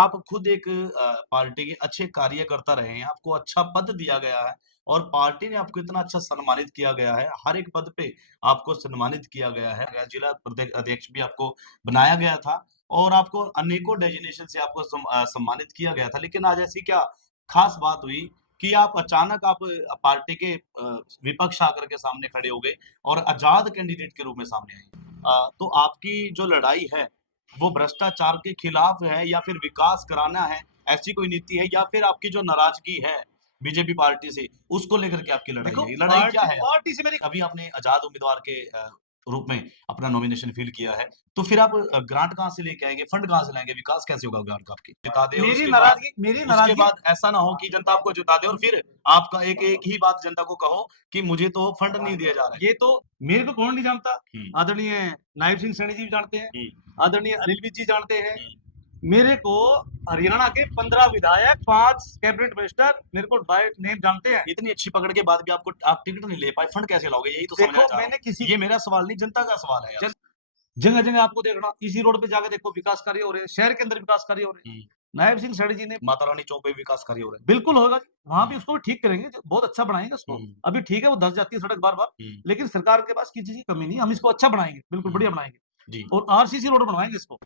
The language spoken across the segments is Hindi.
आप खुद एक पार्टी के अच्छे कार्यकर्ता रहे हैं, आपको अच्छा पद दिया गया है और पार्टी ने आपको इतना अच्छा सम्मानित किया गया है, हर एक पद पे आपको सम्मानित किया गया है, जिला अध्यक्ष भी आपको बनाया गया था और आपको अनेकों डेजिग्नेशन से आपको सम्मानित किया गया था। लेकिन आज ऐसी क्या खास बात हुई कि आप अचानक आप पार्टी के विपक्ष आकर के सामने खड़े हो गए और आज़ाद कैंडिडेट के रूप में सामने आए। तो आपकी जो लड़ाई है वो भ्रष्टाचार के खिलाफ है या फिर विकास कराना है, ऐसी कोई नीति है या फिर आपकी जो नाराजगी है बीजेपी पार्टी से, उसको लेकर के आपकी लड़ाई देखो है? ये लड़ाई क्या है? पार्टी से मेरी अभी आपने आज़ाद उम्मीदवार के रूप में अपना नॉमिनेशन फ़िल किया है, तो फिर आप ग्रांट कहाँ से लेके आएँगे, फंड कहाँ से लाएँगे, विकास कैसे होगा ग्रांट का आपकी? जिता दे और मेरी उसके नाराजगी बाद ऐसा ना हो कि जनता आपको जिता दे और फिर आपका एक ही बात जनता को कहो कि मुझे तो फंड नहीं दिया जा रहा है। ये तो मेरे को कौन नहीं जानता। हुँ, आदरणीय नायब सिंह सैनी जी भी जानते हैं, हुँ, आदरणीय अनिल विज जी जानते हैं। हुँ। मेरे को हरियाणा के 15 विधायक, 5 कैबिनेट मिनिस्टर मेरे को बाय नेम जानते हैं। इतनी अच्छी पकड़ के बाद भी आप टिकट नहीं ले पाए, फंड कैसे लाओगे? यही तो समझना देखो चाह रहा मैंने हूँ। ये मेरा सवाल नहीं, जनता का सवाल है जन आपसे। जगह जगह आपको देखना, इसी रोड पे जाके देखो विकास कार्य हो रहे हैं, शहर के अंदर विकास कार्य हो रहे हैं। हुँ, नायब सिंह सैनी जी ने माता रानी चौक पे विकास कार्य हो रहे हैं। बिल्कुल होगा, वहां भी हुँ, उसको भी ठीक करेंगे, बहुत अच्छा बनाएंगे उसको। हुँ, अभी ठीक है वो धंस जाती है सड़क बार बार, हुँ, लेकिन सरकार के पास किसी चीज की कमी नहीं है, हम इसको अच्छा बनाएंगे, बिल्कुल हुँ। बढ़िया बनाएंगे जी। और आरसीसी रोड बनवाएंगे इसको।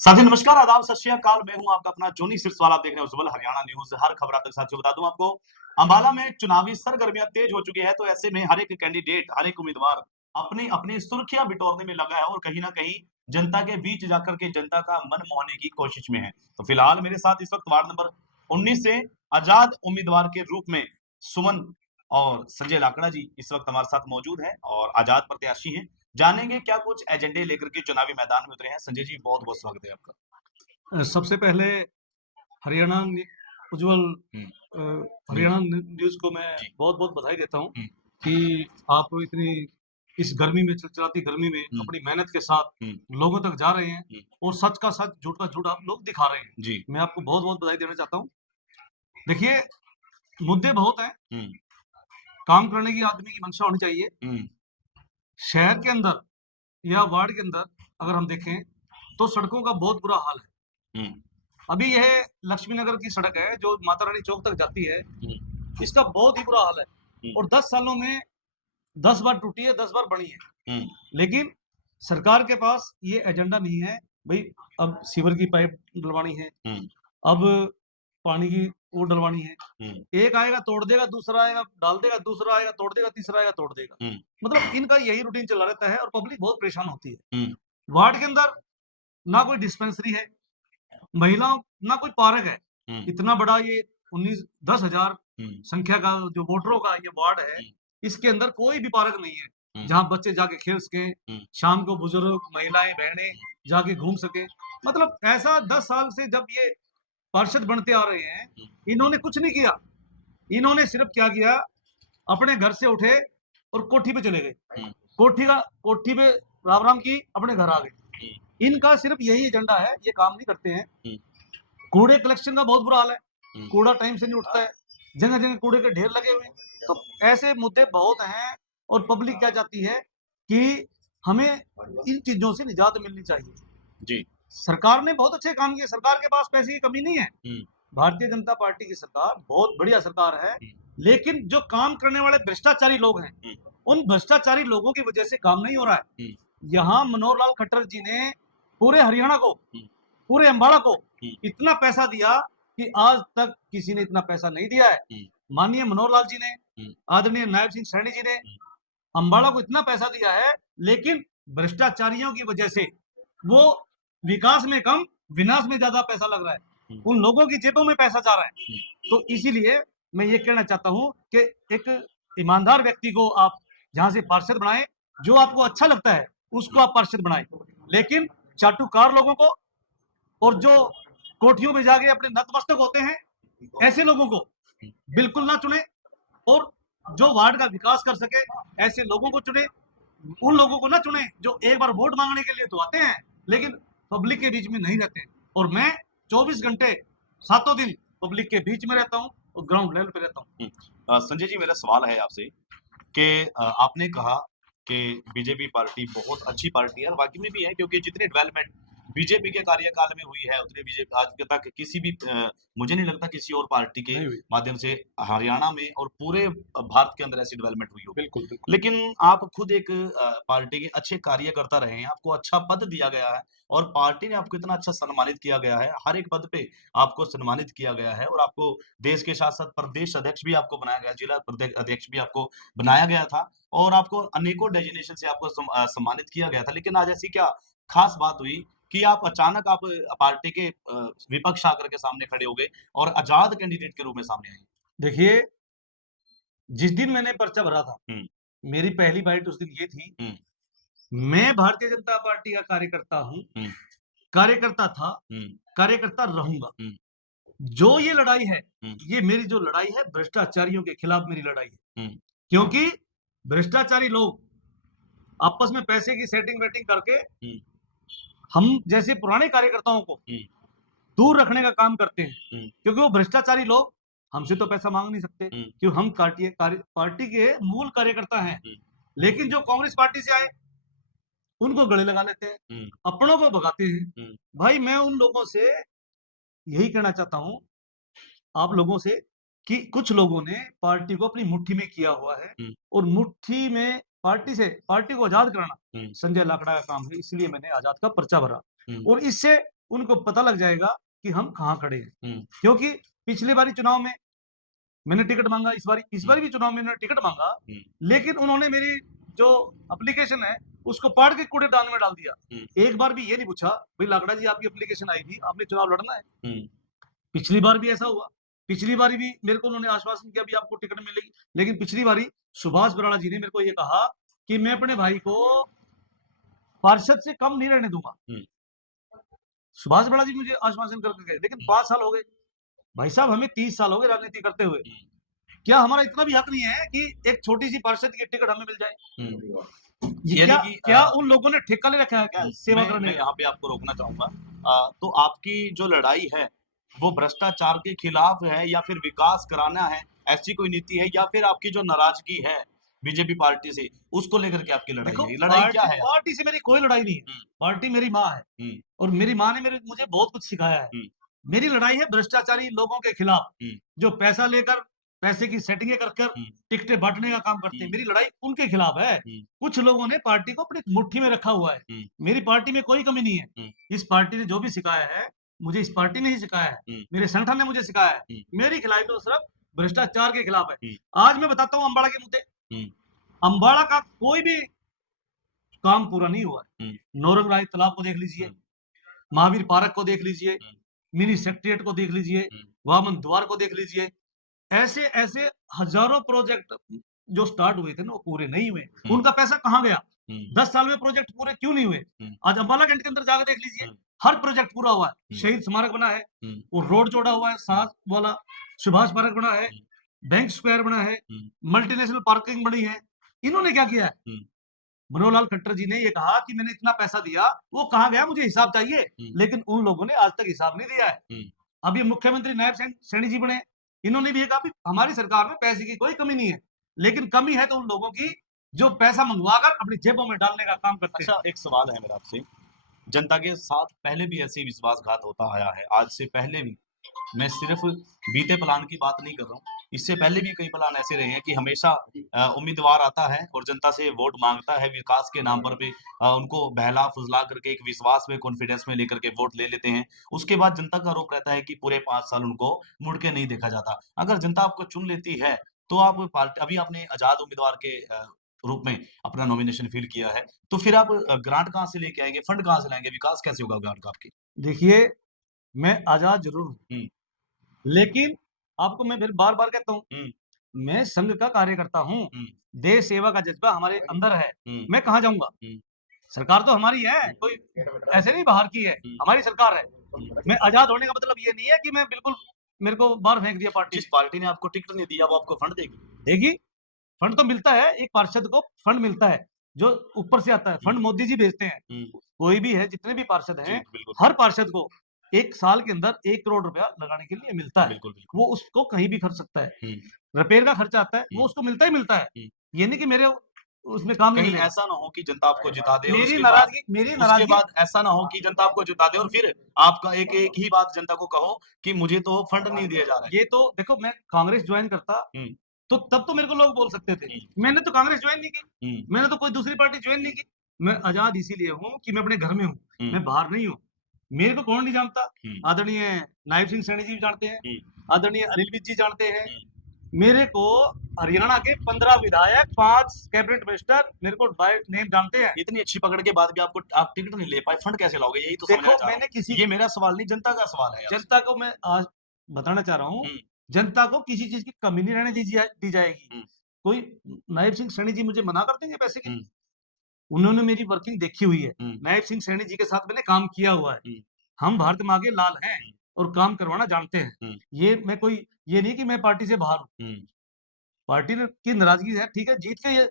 साथियों नमस्कार, आदाब, सत श्री अकाल। मैं हूँ आपका अपना जोनी सिरसवाल। आप देख रहे हैं उज्जवल हरियाणा न्यूज़। हर खबर आप तक साथियों बता दूँ आपको, अम्बाला में चुनावी सरगर्मियाँ तेज हो चुकी है, तो ऐसे में हर एक कैंडिडेट, हर एक उम्मीदवार अपनी सुर्खियाँ बिटोरने में लगा है और कहीं न कहीं जनता के बीच जाकर के जनता का मन मोहने की कोशिश में है। तो फिलहाल मेरे साथ इस वक्त वार्ड नंबर 19 से आजाद उम्मीदवार के रूप में सुमन और संजय लाकड़ा जी इस वक्त हमारे साथ मौजूद हैं और आजाद प्रत्याशी हैं। जानेंगे क्या कुछ एजेंडे लेकर के चुनावी मैदान में उतरे हैं। संजय जी बहुत-बहुत स्वागत है आपका। सबसे पहले हरियाणा उज्जवल हुँ, न्यूज़ हरियाणा न्यूज को मैं जी। बहुत बहुत बधाई देता हूँ हुँ, कि आप इतनी इस गर्मी में, चिलचिलाती गर्मी में हुँ, अपनी मेहनत के साथ हुँ, लोगों तक जा रहे हैं हुँ, और सच का सच, झूठ का झूठ आप लोग दिखा रहे हैं। जी। मैं आपको बहुत बहुत बधाई देना चाहता हूँ। देखिए, मुद्दे बहुत हैं, हुँ, काम करने की आदमी की मंशा होनी चाहिए। हुँ, शहर के अंदर या वार्ड के अंदर अगर हम देखें तो सड़कों का बहुत बुरा हाल है। हुँ, अभी यह लक्ष्मी नगर की सड़क है जो माता रानी चौक तक जाती है, हुँ, इसका बहुत ही बुरा हाल है हुँ, और 10 सालों में 10 बार टूटी है, 10 बार बनी है। हुँ, लेकिन सरकार के पास ये एजेंडा नहीं है, भई अब सीवर की पाइप डलवानी है, हुँ, अब पानी की वो डलवानी है। हुँ, एक आएगा तोड़ देगा, दूसरा आएगा डाल देगा, दूसरा आएगा तोड़ देगा, तीसरा आएगा तोड़ देगा। हुँ, मतलब इनका यही रूटीन चला रहता है और पब्लिक बहुत परेशान होती है। हुँ, वार्ड के अंदर ना कोई डिस्पेंसरी है, महिलाओं ना कोई पार्क है। हुँ, इतना बड़ा ये 10,000 हुँ, संख्या का जो वोटरों का ये वार्ड है, हुँ, इसके अंदर कोई भी पार्क नहीं है, हुँ, जहाँ बच्चे जाके खेल सकें, हुँ, शाम को बुजुर्ग, महिलाएं, बहनें जाके घूम सके। मतलब ऐसा 10 साल से जब ये पार्षद बनते आ रहे हैं, हुँ, इन्होंने कुछ नहीं किया। इन्होंने सिर्फ क्या किया, अपने घर से उठे और कोठी पे चले गए। हुँ, कोठी पे राम-राम की, अपने घर आ गए। इनका सिर्फ यही एजेंडा है, ये काम नहीं करते हैं। हुँ, कूड़े कलेक्शन का बहुत बुरा हाल है, हुँ, कूड़ा टाइम से नहीं उठता है, जगह-जगह कूड़े के ढेर लगे हुए हैं। तो ऐसे मुद्दे बहुत हैं और पब्लिक क्या चाहती है कि हमें इन चीज़ों से निजात मिलनी चाहिए। जी। सरकार ने बहुत अच्छे काम किए, सरकार के पास पैसे की कमी नहीं है। हुँ, भारतीय जनता पार्टी की सरकार बहुत बढ़िया सरकार है, हुँ, लेकिन जो काम करने वाले भ्रष्टाचारी लोग हैं, हुँ, उन भ्रष्टाचारी लोगों की वजह से काम नहीं हो रहा है। हुँ, यहाँ मनोहर लाल खट्टर जी ने पूरे हरियाणा को, हुँ, पूरे अम्बाला को हुँ, इतना पैसा दिया कि आज तक किसी ने इतना पैसा नहीं दिया है। हुँ, माननीय मनोहर लाल जी ने, हुँ, आदरणीय नायब सिंह सैनी जी ने हुँ, अम्बाला को इतना पैसा दिया है, लेकिन भ्रष्टाचारियों की वजह से वो विकास में कम, विनाश में ज्यादा पैसा लग रहा है। हुँ, उन लोगों की जेबों में पैसा जा रहा है। हुँ, तो इसीलिए मैं ये कहना चाहता हूं कि एक ईमानदार व्यक्ति को आप जहां से पार्षद बनाएं, जो आपको अच्छा लगता है उसको आप पार्षद बनाएं, लेकिन चाटुकार लोगों को और जो कोठियों में जाके अपने नतमस्तक होते हैं, ऐसे लोगों को बिल्कुल ना चुने और जो वार्ड का विकास कर सके ऐसे लोगों को चुने। उन लोगों को ना चुने जो एक बार वोट मांगने के लिए तो आते हैं लेकिन पब्लिक के बीच में नहीं रहते। और मैं 24 घंटे सातों दिन पब्लिक के बीच में रहता हूँ और ग्राउंड लेवल पे रहता हूँ। हुँ। संजय जी मेरा सवाल है आपसे कि आपने कहा कि बीजेपी पार्टी बहुत अच्छी पार्टी है और वाक़ई में भी है क्योंकि जितनी डेवलपमेंट बीजेपी के कार्यकाल में हुई है उतनी बीजेपी आज तक किसी भी मुझे नहीं लगता किसी और पार्टी के नहीं हुई। माध्यम से हरियाणा में और पूरे भारत के अंदर ऐसी डेवलपमेंट हुई हो। बिल्कुल, बिल्कुल। लेकिन आप खुद एक पार्टी के अच्छे कार्यकर्ता रहे हैं, आपको अच्छा पद दिया गया है और पार्टी ने आपको इतना अच्छा सम्मानित किया गया है, हर एक पद पे आपको सम्मानित किया गया है और आपको देश के साथ-साथ प्रदेश अध्यक्ष भी आपको बनाया गया, जिला अध्यक्ष भी आपको बनाया गया था और आपको अनेकों डेजिग्नेशन से आपको सम्मानित किया गया था। लेकिन आज ऐसी क्या खास बात हुई कि आप अचानक आप पार्टी के विपक्ष आकर के सामने खड़े हो गए और आजाद कैंडिडेट के रूप में सामने आए? देखिए, जिस दिन मैंने पर्चा भरा था, हुँ, मेरी पहली बाइट उस दिन ये थी, हुँ, मैं भारतीय जनता पार्टी का कार्यकर्ता हूँ, हुँ, कार्यकर्ता था, हुँ, कार्यकर्ता रहूँगा। हुँ, जो ये लड़ाई है, हुँ, ये मेरी जो लड़ाई है भ्रष्टाचारियों के खिलाफ मेरी लड़ाई है। हुँ, क्योंकि भ्रष्टाचारी लोग आपस में पैसे की सेटिंग-वेटिंग करके हुँ, हम जैसे पुराने कार्यकर्ताओं को हुँ, दूर रखने का काम करते हैं। हुँ, क्योंकि वो भ्रष्टाचारी लोग हमसे तो पैसा मांग नहीं सकते, हुँ, क्यों हम पार्टी के मूल कार्यकर्ता हैं। हुँ, लेकिन जो कांग्रेस पार्टी से आए, उनको गले लगा लेते हैं, हुँ, अपनों को भगाते हैं। हुँ, भाई मैं उन लोगों से यही कहना चाहता हूँ, आप लोगों से, कि कुछ लोगों ने पार्टी को अपनी मुट्ठी में किया हुआ है हुँ, और मुट्ठी में पार्टी को आजाद कराना हुँ, संजय लाकड़ा का काम है। इसलिए मैंने आजाद का पर्चा भरा हुँ, और इससे उनको पता लग जाएगा कि हम कहाँ खड़े हैं। हुँ, क्योंकि पिछली बारी चुनाव में मैंने टिकट मांगा, इस हुँ, बारी भी चुनाव में मैंने टिकट मांगा, हुँ, लेकिन उन्होंने मेरी जो एप्लीकेशन है उसको पाड़ के कूड़ेदान में डाल दिया। हुँ, एक बार भी ये नहीं पूछा, भाई लाकड़ा जी आपकी एप्लीकेशन आई थी, आपने चुनाव लड़ना है। हुँ, पिछली बार भी ऐसा हुआ। पिछली बारी भी मेरे को उन्होंने आश्वासन किया, भी आपको टिकट मिलेगी। लेकिन पिछली बारी सुभाष बराड़ा जी ने मेरे को ये कहा कि मैं अपने भाई को पार्षद से कम नहीं रहने दूंगा। हुँ, सुभाष बराड़ा जी मुझे आश्वासन करके गए, लेकिन 5 साल हो गए। भाई साहब हमें 30 साल हो गए राजनीति करते हुए। हुँ, क्या हमारा इतना भी हक नहीं है कि एक छोटी-सी पार्षद की टिकट हमें मिल जाए? हुँ। ये यानी क्या कि क्या उन लोगों ने ठेका ले रखा है क्या सेवा मैं करने मैं का? यहाँ पे आपको रोकना चाहूँगा। तो आपकी जो लड़ाई है, वो भ्रष्टाचार के खिलाफ है या फिर विकास कराना है, ऐसी कोई नीति है या फिर आपकी जो नाराज़गी है बीजेपी पार्टी से, उसको लेकर के आपकी लड़ाई देखो, है? ये लड़ाई क्या है आपकी? पार्टी से मेरी कोई लड़ाई नहीं है। हुँ, पार्टी मेरी माँ है हुँ, और मेरी माँ ने मुझे बहुत कुछ सिखाया है। हुँ, मेरी लड़ाई है भ्रष्टाचारी लोगों के खिलाफ, हुँ, जो पैसा लेकर पैसे की सेटिंगें कर कर हुँ, टिकटें बाँटने का काम करते हैं। हुँ, मेरी लड़ाई उनके खिलाफ है। हुँ, कुछ लोगों ने पार्टी को अपनी मुट्ठी में रखा हुआ है। हुँ, मेरी पार्टी में कोई कमी नहीं है। हुँ, इस पार्टी ने जो भी सिखाया है, मुझे इस पार्टी ने ही सिखाया है। हुँ, मेरे संगठन ने मुझे सिखाया है। हुँ, मेरी खिलाई तो सिर्फ भ्रष्टाचार के खिलाफ है। हुँ, आज मैं बताता हूँ अम्बाड़ा के मुद्दे। हुँ, अम्बाड़ा का कोई भी काम पूरा नहीं हुआ है। हुँ, नौरंग राय तालाब को देख लीजिए, हुँ, महावीर पार्क को देख लीजिए, हुँ, मिनी सेक्रेटेरिएट को देख लीजिए, हुँ, वामन द्वार को देख लीजिए। ऐसे-ऐसे हज़ारों प्रोजेक्ट जो स्टार्ट हुए थे ना, वो पूरे नहीं हुए। हुँ, उनका पैसा कहाँ गया? हुँ, 10 साल में प्रोजेक्ट पूरे क्यों नहीं हुए? हुँ, आज अम्बाला कैंट के अंदर जाकर देख लीजिए, हुँ, हर प्रोजेक्ट पूरा हुआ है। हुँ, शहीद स्मारक बना है, हुँ, वो रोड चौड़ा हुआ है, सात वाला सुभाष पार्क बना है, हुँ, बैंक स्क्वायर बना है, हुँ, मल्टीनेशनल पार्किंग बनी है। इन्होंने क्या किया है? हुँ, मनोहर लाल खट्टर जी ने ये कहा कि मैंने इतना पैसा दिया, वो कहाँ गया मुझे हिसाब चाहिए। हुँ, लेकिन उन लोगों ने आज तक हिसाब नहीं दिया है। हुँ, अभी मुख्यमंत्री नायब सैनी जी बने, इन्होंने भी ये कहा कि हमारी सरकार में पैसे की कोई कमी नहीं है, लेकिन कमी है तो उन लोगों की जो पैसा मंगवाकर अपनी जेबों में डालने का काम करते हैं। अच्छा, एक सवाल है मेरा आपसे। जनता के साथ पहले भी ऐसे ही विश्वासघात होता आया है, आज से पहले भी। मैं सिर्फ बीते प्लान की बात नहीं कर रहा हूँ, इससे पहले भी कई प्लान ऐसे रहे हैं कि हमेशा उम्मीदवार आता है और जनता से वोट माँगता है विकास के नाम पर भी उनको बहला-फुसला करके एक विश्वास में, कॉन्फिडेंस में लेकर के वोट ले लेते हैं। उसके बाद जनता का आरोप रहता है कि पूरे 5 साल उनको मुड़ के नहीं देखा जाता। अगर जनता आपको चुन लेती है, तो आप पार्ट अभी आपने आज़ाद उम्मीदवार के रूप में अपना नॉमिनेशन फ़िल किया है, तो फिर आप ग्रांट कहाँ से लेके आएँगे, फंड कहाँ से लाएँगे, विकास कैसे होगा ग्रांट का आपके? देखिए, मैं आज़ाद ज़रूर हूँ, हुँ, लेकिन आपको मैं फिर बार-बार कहता हूँ, हुँ, मैं संघ का कार्यकर्ता हूँ। हुँ, देश सेवा का जज़्बा हमारे अंदर है। हुँ, मैं कहाँ जाऊँगा? हुँ, सरकार तो हमारी है, कोई ऐसे नहीं बाहर की है, हुँ, हमारी सरकार है। हुँ। मैं आज़ाद होने का मतलब ये नहीं है कि मैं बिल्कुल मेरे को बाहर फेंक दिया पार्टी जिस ने। पार्टी ने आपको टिकट नहीं दिया, वो आपको फंड देगी। देगी, फंड तो मिलता है, एक पार्षद को फंड मिलता है, जो ऊपर से आता है। हुँ, फंड मोदी जी भेजते हैं। हुँ, कोई भी है, जितने भी पार्षद जी, हैं, बिल्कुल, हर पार्षद को 1 साल के अंदर 1 करोड़ रुपया लगाने के लिए मिलता है। बिल्कुल, बिल्कुल। वो उसको कहीं भी खर्च सकता है। हुँ, रिपेयर का खर्चा आता है, हुँ, वो उसको मिलता ही मिलता है। हुँ, ये नहीं कि मेरे उसमें काम नहीं कहीं मिलेगा। ऐसा ना हो कि जनता आपको जिता दे और मेरी उसके नाराजगी बाद ऐसा ना हो कि जनता आपको जिता दे और फिर आपका एक ही बात जनता को कहो कि मुझे तो फंड नहीं दिया जा रहा है। ये तो देखो, मैं कांग्रेस ज्वाइन करता हम्म, तो तब तो मेरे को लोग बोल सकते थे। हम्म, मैंने तो कांग्रेस ज्वाइन नहीं की, हम्म, मैंने तो कोई दूसरी पार्टी ज्वाइन नहीं की। मैं आजाद इसीलिए हूँ कि मैं अपने घर में हूँ, हम्म, मैं बाहर नहीं हूँ। मेरे को कौन नहीं जानता? हम्म, आदरणीय नायब सिंह सैनी जी भी जानते हैं, हम्म, आदरणीय अनिल विज जी जानते हैं। हम्म। मेरे को हरियाणा के 15 विधायक, 5 कैबिनेट मिनिस्टर मेरे को बाय नेम जानते हैं। इतनी अच्छी पकड़ के बाद भी आप टिकट नहीं ले पाए, फंड कैसे लाओगे? यही तो समझना देखो, चाह रहा मैंने हूँ। किसी ये मेरा सवाल नहीं, जनता का सवाल है आपसे। जनता को मैं आज बताना चाह रहा हूँ, हम्म, जनता को किसी चीज की कमी नहीं रहने दी जाएगी। हम्म, कोई नायब सिंह सैनी जी मुझे मना कर देंगे पैसे के लिए? हम्म, उन्होंने मेरी वर्किंग देखी हुई है। हम्म, नायब सिंह सैनी जी के साथ मैंने काम किया हुआ है। हम्म, हम भारत माँ के लाल हैं हम्म, और काम करवाना जानते हैं। हम्म, ये नहीं कि मैं पार्टी से बाहर हूँ। हम्म। की नाराजगी है, ठीक है, जीत के ये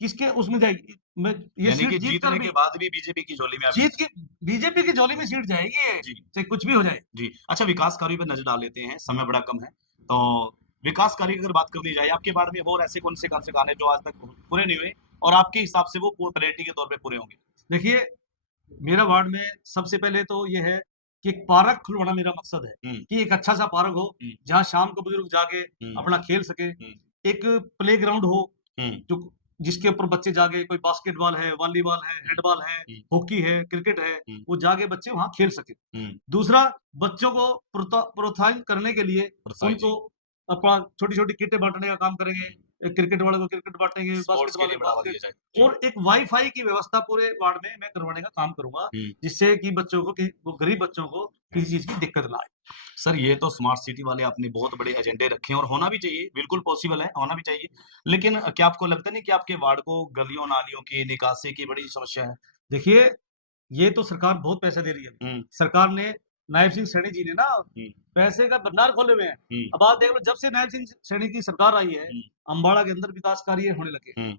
किसके उसमें जाएगी? मैं ये यानी सीट कि जीत कर जीतने भी के बाद भी बीजेपी की झोली में अभी। जीत की बीजेपी की झोली में सीट जाएगी ये, जी, चाहे कुछ भी हो जाए। जी। अच्छा, विकास कार्यों पे नज़र डाल लेते हैं, समय बड़ा कम है। तो विकास कार्य की अगर बात कर ली जाए, आपके वार्ड में और ऐसे कौन-से काम से काम है जो आज तक पूरे नहीं हुए और आपके हिसाब से वो प्रायोरिटी के तौर पे पूरे होंगे? देखिए, मेरा वार्ड में सबसे पहले तो ये है कि एक पार्क खुलवाना मेरा मकसद है, हुँ, कि एक अच्छा सा पार्क हो हुँ, जहाँ शाम को बुजुर्ग जाके हुँ, अपना खेल सके। हुँ, एक प्लेग्राउंड हो हुँ, जो जिसके ऊपर बच्चे जाके, कोई बास्केटबॉल है, वॉलीबॉल है, हुँ, हैंडबॉल है, हुँ, हॉकी है, क्रिकेट है, हुँ, वो जाके बच्चे वहाँ खेल सके। हुँ। दूसरा, बच्चों को प्रोत्साहित करने के लिए परसाई उनको जी। अपना छोटी-छोटी किटें बाँटने का काम करेंगे। हुँ, क्रिकेट वाले को क्रिकेट बाँटेंगे, स्पोर्ट्स बास्केट के वाले लिए को बढ़ावा बास्केट, दिया जाए। जी। और एक वाई-फाई की व्यवस्था पूरे वार्ड में मैं करवाने का काम करूँगा, हुँ। जिससे कि बच्चों को वो गरीब बच्चों को किसी चीज़ की दिक्कत ना आए। सर, ये तो स्मार्ट सिटी वाले आपने बहुत बड़े एजेंडे रखे हैं और होना भी चाहिए, बिल्कुल पॉसिबल है, होना भी चाहिए। लेकिन क्या आपको लगता नहीं कि आपके वार्ड को गलियों-नालियों की निकासी की बड़ी समस्या है? देखिए, ये तो सरकार बहुत पैसा दे रही है। हुँ, सरकार ने, नायब सिंह सैनी जी ने ना हुँ, पैसे का भंडार खोले हुए हैं। हुँ, अब आप देख लो, जब से नायब सिंह सैनी की सरकार आई है, हुँ, अम्बाड़ा के अंदर विकास कार्य होने लगे। हुँ,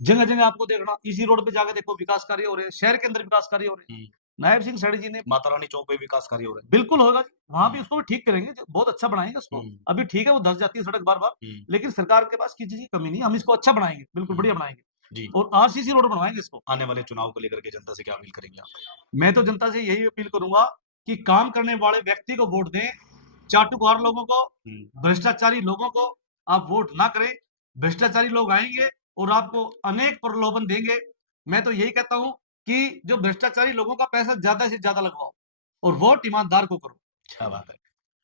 जगह-जगह आपको देखना, इसी रोड पे जाके देखो विकास कार्य हो रहे हैं, शहर के अंदर विकास कार्य हो रहे हैं। हुँ। नायब सिंह सैनी जी ने माता रानी चौक पे विकास कार्य हो रहे हैं। बिल्कुल होगा जी, वहाँ भी हुँ, उसको भी ठीक करेंगे, बहुत अच्छा बनाएँगे उसको। हुँ, अभी ठीक है, वो धँस जाती है सड़क बार-बार, हुँ, लेकिन सरकार के पास किसी चीज़ की कमी नहीं है, हम इसको अच्छा बनाएँगे, बिल्कुल हुँ। बढ़िया बनाएँगे जी, और आरसीसी रोड बनवाएँगे इसको। आने वाले चुनाव को लेकर के जनता से क्या अपील करेंगे आप? मैं तो जनता से यही अपील करूँगा कि काम करने वाले व्यक्ति को वोट दें, चाटुकार लोगों को, हुँ, भ्रष्टाचारी लोगों को आप वोट ना करें। भ्रष्टाचारी लोग आएँगे और आपको अनेक प्रलोभन देंगे। मैं तो यही कहता हूँ कि जो भ्रष्टाचारी लोगों का पैसा ज़्यादा से ज़्यादा लगवाओ और वोट ईमानदार को करो। क्या बात है!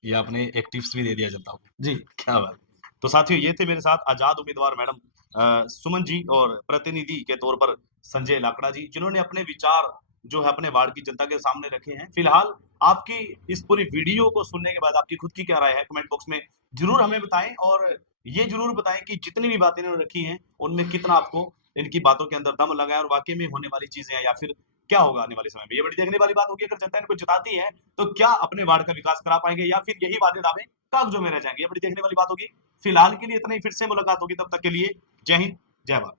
ये आपने एक टिप्स भी दे दिया जनता को। जी। क्या बात है! तो साथियों, ये थे मेरे साथ आज़ाद उम्मीदवार मैडम सुमन जी और प्रतिनिधि के तौर पर संजय लाकड़ा जी, जिन्होंने अपने विचार जो है अपने वार्ड की जनता के सामने रखे हैं। फिलहाल आपकी इस पूरी वीडियो को सुनने के बाद आपकी खुद की क्या राय है? कमेंट बॉक्स में ज़रूर हमें बताएँ और ये ज़रूर बताएँ कि जितनी भी बातें इन्होंने रखी हैं, उनमें कितना आपको इनकी बातों के अंदर दम लगा है और वाक़ई में होने वाली चीज़ें हैं या फिर क्या होगा आने वाले समय में? ये बड़ी देखने वाली बात होगी। अगर जनता इनको जिताती है, तो क्या अपने वार्ड का विकास करा पाएँगे या फिर यही वादे-दावे कागज़ों में रह जाएँगे? ये बड़ी देखने वाली बात होगी। फिलहाल के लिए इतना ही, फिर से मुलाकात होगी, तब तक के लिए जय हिंद, जय भारत।